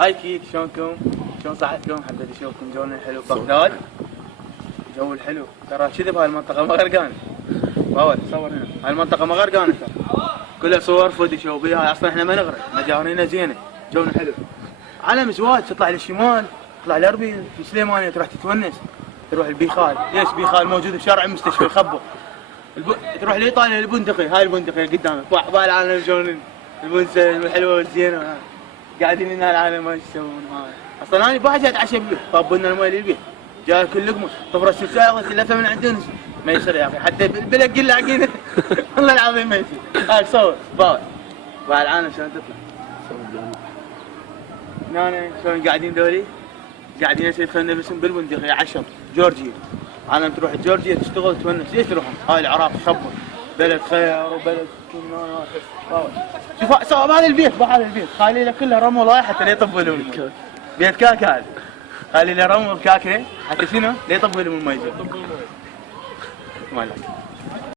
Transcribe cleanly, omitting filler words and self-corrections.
هاي كيك، شلونكم؟ شلون صحتكم؟ حبيت اشوفكم جونا الحلو بغداد. جو الحلو ترى كذي بهاي المنطقة ما غرقانة. باول صور هنا، هاي المنطقة ما غرقانة ترى. كلها صور فودي شو بيها، اصلا احنا ما نغرق، مجارينا زينة، جونا حلو. علم زواج تطلع للشمال، تطلع لاربيل في سليمانية تروح تتونس. تروح البيخال، ليش بيخال موجود بشارع المستشفى يخبط. تروح لايطاليا البندقي، هاي البندقية قدامك، باع العالم شلون البنسة الحلوة والزينة. قاعدين هنا العالم ما يسوون هاي. اصلا انا باجي اتعشى بيه، طاب لنا الماي للبيت. جاي كل لقمه طفره الساعه ثلاثه من عندنا ما يصير يا اخي، حتى البلد كله عقينا. والله العظيم ما يصير. هاي صور باع العالم شلون تطلع. هنا شلون قاعدين ذولي؟ قاعدين يدخلون نفسهم بالبندقية 10 جورجيا. عالم تروح جورجيا تشتغل تونس، ليش تروحون؟ هاي العراق خبر بلد خير وبلد شوف هذا البيت، هذا البيت خالي له كله رمل واحد حتى لا يطب لهم. بيت كاك هذا خالي له رمل كاكه حتى شنو؟ لا يطب لهم المي. ما